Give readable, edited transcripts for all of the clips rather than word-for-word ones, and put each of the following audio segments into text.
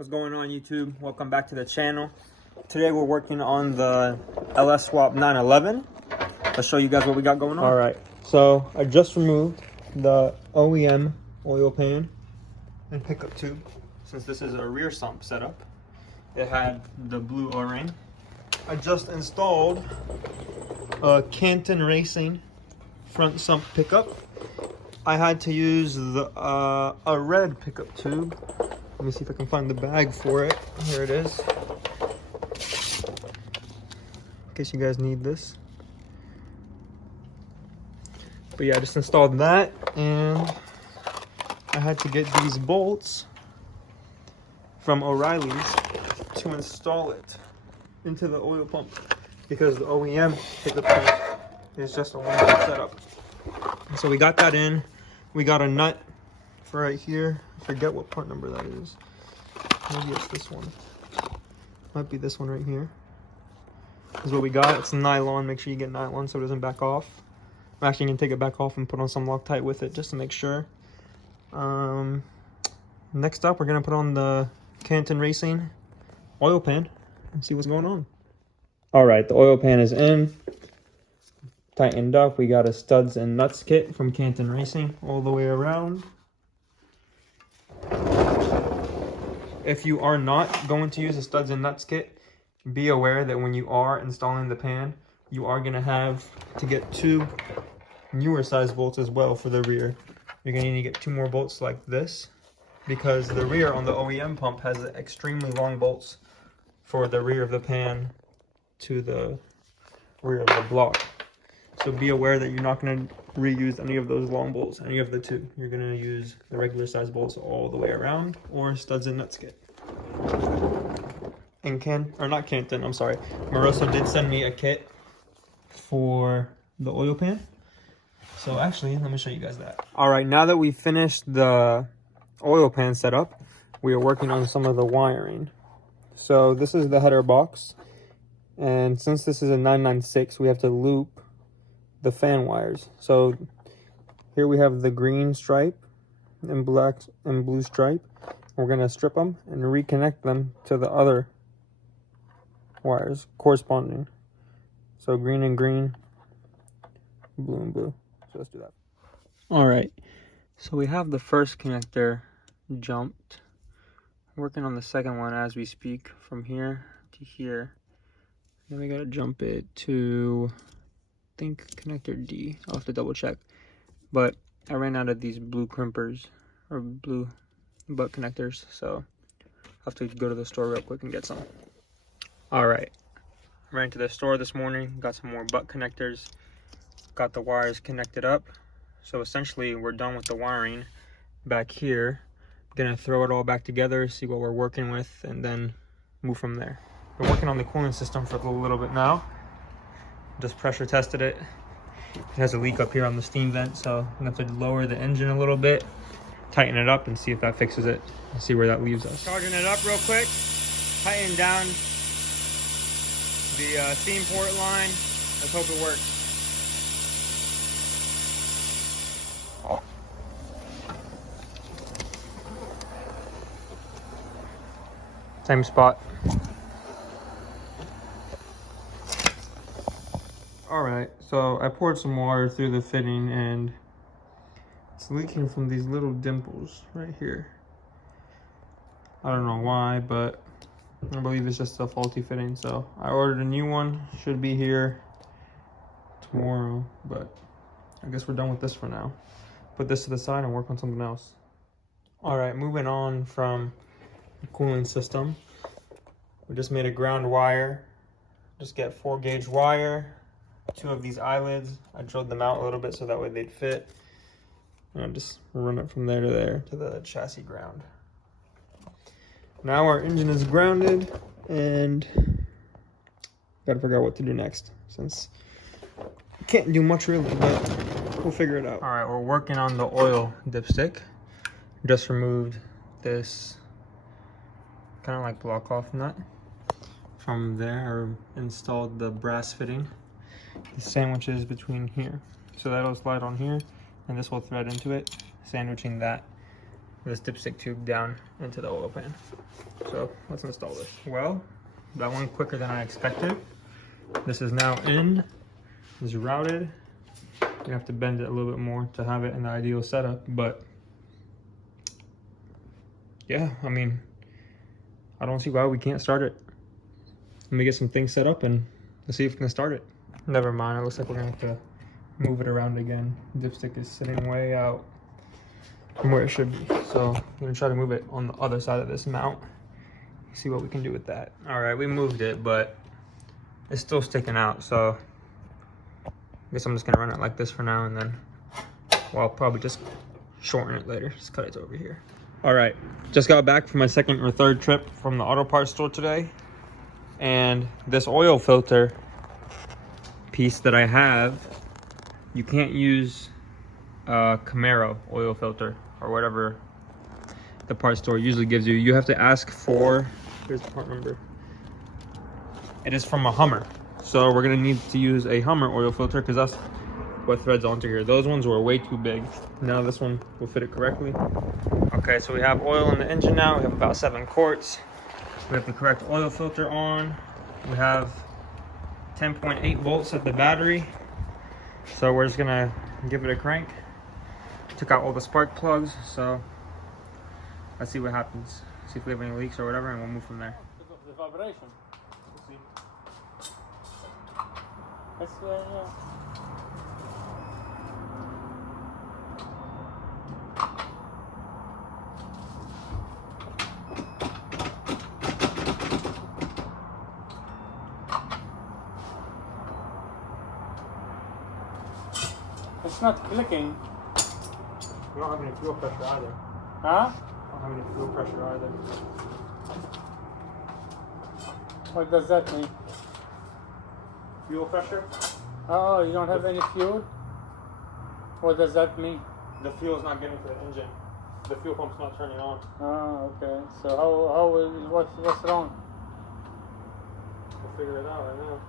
What's going on, YouTube? Welcome back to the channel. Today we're working on the LS Swap 911. Let's show you guys what we got going on. All right, so I just removed the OEM oil pan and pickup tube. Since this is a rear sump setup, it had the blue O-ring. I just installed a Canton Racing front sump pickup. I had to use a red pickup tube. Let me see if I can find the bag for it. Here it is. In case you guys need this. But yeah, I just installed that, and I had to get these bolts from O'Reilly's to install it into the oil pump, because the OEM pickup pump is just a one-piece setup. And so we got that in. We got a nut for right here. I forget what part number that is. Maybe it's this one. Might be this one right here. This is what we got. It's nylon. Make sure you get nylon so it doesn't back off. I'm actually gonna take it back off and put on some Loctite with it just to make sure. Next up, we're gonna put on the Canton Racing oil pan and see what's going on. All right, the oil pan is in, tightened up. We got a studs and nuts kit from Canton Racing all the way around. If you are not going to use a studs and nuts kit, be aware that when you are installing the pan, you are going to have to get two newer size bolts as well for the rear. You're going to need to get two more bolts like this, because the rear on the OEM pump has extremely long bolts for the rear of the pan to the rear of the block. So be aware that you're not going to reuse any of those long bolts, any of the two. You're going to use the regular size bolts all the way around, or studs and nuts kit. And Morosso did send me a kit for the oil pan. So actually, let me show you guys that. All right, now that we've finished the oil pan setup, we are working on some of the wiring. So this is the header box. And since this is a 996, we have to loop the fan wires. So here we have the green stripe and black and blue stripe. We're going to strip them and reconnect them to the other wires corresponding. So green and green, blue and blue. So let's do that. All right, so we have the first connector jumped. I'm working on the second one as we speak, from here to here. Then we got to jump it to, I think, connector D. I'll have to double check. But I ran out of these blue crimpers, or blue butt connectors, so I'll have to go to the store real quick and get some. All right, I ran to the store this morning, got some more butt connectors, got the wires connected up. So essentially we're done with the wiring back here. I'm gonna throw it all back together, see what we're working with, and then move from there. We're working on the cooling system for a little bit now. Just pressure tested it. It has a leak up here on the steam vent, so I'm gonna have to lower the engine a little bit, tighten it up, and see if that fixes it, and see where that leaves us. Charging it up real quick, tighten down the steam port line. Let's hope it works. Same spot. All right, so I poured some water through the fitting, and it's leaking from these little dimples right here. I don't know why, but I believe it's just a faulty fitting. So I ordered a new one, should be here tomorrow, but I guess we're done with this for now. Put this to the side and work on something else. All right, moving on from the cooling system. We just made a ground wire. Just get 4-gauge wire, 2 of these eyelids. I drilled them out a little bit so that way they'd fit. And I'll just run it from there to there to the chassis ground. Now our engine is grounded, and gotta figure out what to do next, since we can't do much really, but we'll figure it out. All right, we're working on the oil dipstick. Just removed this kind of like block off nut from there, or installed the brass fitting. The sandwich is between here, so that'll slide on here, and this will thread into it, sandwiching that this dipstick tube down into the oil pan. So let's install this. Well, that went quicker than I expected. This is now in, is routed. You have to bend it a little bit more to have it in the ideal setup, but yeah, I mean, I don't see why we can't start it. Let me get some things set up and let's see if we can start it. Never mind, it looks like we're gonna have to move it around again. Dipstick is sitting way out from where it should be. So I'm gonna try to move it on the other side of this mount. See what we can do with that. All right, we moved it, but it's still sticking out. So I guess I'm just gonna run it like this for now, and then, well, I'll probably just shorten it later. Just cut it over here. All right, just got back from my second or third trip from the auto parts store today. And this oil filter piece that I have, you can't use Camaro oil filter or whatever the parts store usually gives you. You have to ask for, here's the part number. It is from a Hummer. So we're gonna need to use a Hummer oil filter because that's what threads onto here. Those ones were way too big. Now this one will fit it correctly. Okay, so we have oil in the engine now. We have about 7 quarts. We have the correct oil filter on. We have 10.8 volts at the battery. So we're just gonna give it a crank. Took out all the spark plugs, so let's see what happens. See if we have any leaks or whatever, and we'll move from there. Because of the vibration. We'll see. That's it's not clicking. We don't have any fuel pressure either. Huh? I don't have any fuel pressure either. What does that mean? Fuel pressure? Oh, you don't have any fuel? What does that mean? The fuel's not getting to the engine. The fuel pump's not turning on. Oh, okay. So what's wrong? We'll figure it out right now.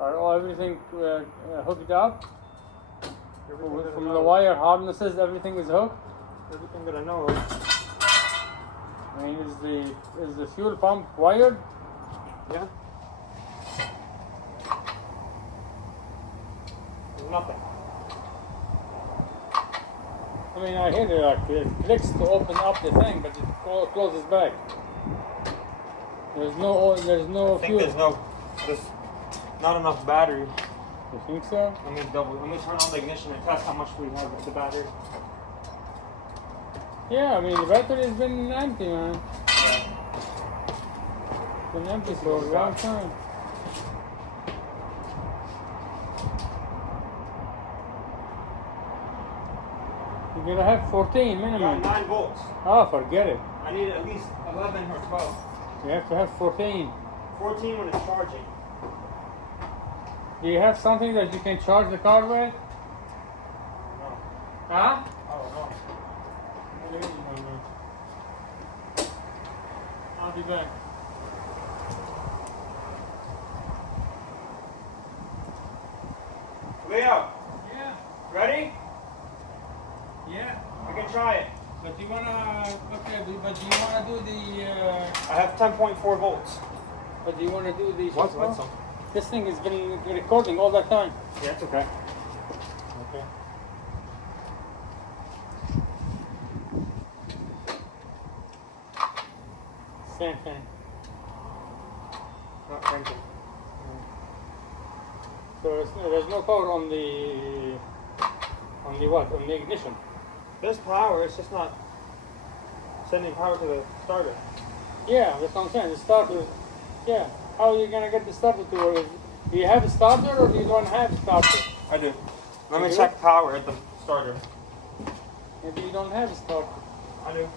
Are everything hooked up? Everything From the wire harnesses, everything is hooked? Everything that I know of. I mean, is the fuel pump wired? Yeah. There's nothing. I mean, I hear it clicks to open up the thing, but it closes back. There's no I think fuel. there's not enough battery. You think so? Let me turn on the ignition and test how much we have with the battery. Yeah, I mean, the battery has been empty, man. Yeah. It's been empty for a long time. You're gonna have 14 minimum. 9 volts. Oh, forget it. I need at least 11 or 12. You have to have 14. 14 when it's charging. Do you have something that you can charge the car with? No. Huh? Oh no. I'll be back. Leo, Yeah. ready? Yeah. We can try it. But you wanna, okay, but do you wanna do the, I have 10.4 volts. but do you wanna do the, What's some? this thing has been recording all that time. Yeah, it's okay. Okay. Same thing. Not cranking. So there's no power on the what? On the ignition. There's power, it's just not sending power to the starter. Yeah, that's what I'm saying. The starter. Yeah. How are you gonna get the starter to work? Do you have a starter or do you don't have a starter? I do. Let You me do? check power at the starter. Maybe you don't have a starter. I do.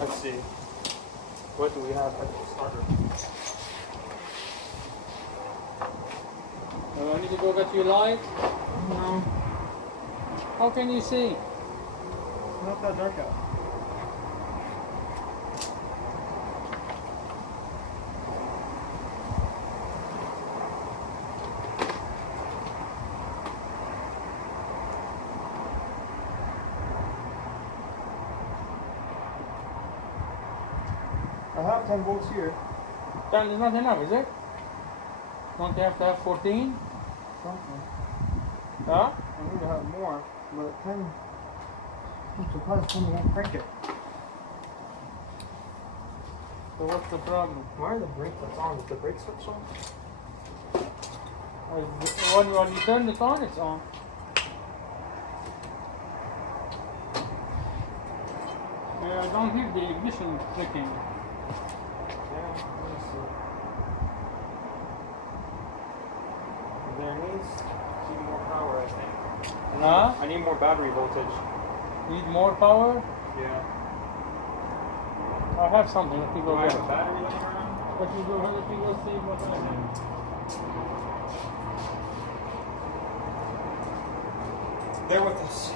Let's see. What do we have at the starter? I need to go get your light. No, How can you see? not that dark out. have 10 volts here. 10 is not enough, is it? Don't you have to have 14? Something. Huh? I need to have more, but 10. I'm surprised someone won't crank it. So what's the problem? Why are the brake lights on? Is the brake switch on? When you turn it on, it's on. I don't hear the ignition clicking. Yeah, let me see. There needs to be more power, I think. Huh? I need more battery voltage. Need more power? Yeah. I have something. Let me go Do I get have a it. battery laying around? Let me go see what I have. Bear with us.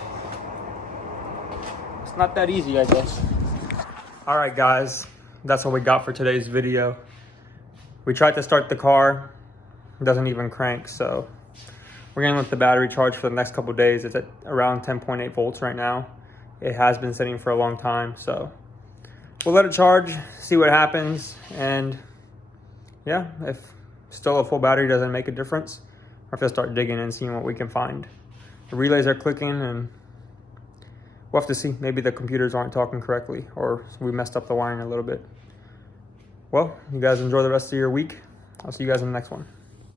It's not that easy, I guess. All right, guys. That's what we got for today's video. We tried to start the car. It doesn't even crank, so we're gonna let the battery charge for the next couple of days. It's at around 10.8 volts right now. It has been sitting for a long time, so we'll let it charge, see what happens, and yeah, if still a full battery doesn't make a difference, I'll have to start digging and seeing what we can find. The relays are clicking, and we'll have to see. Maybe the computers aren't talking correctly, or we messed up the wiring a little bit. Well, you guys enjoy the rest of your week. I'll see you guys in the next one.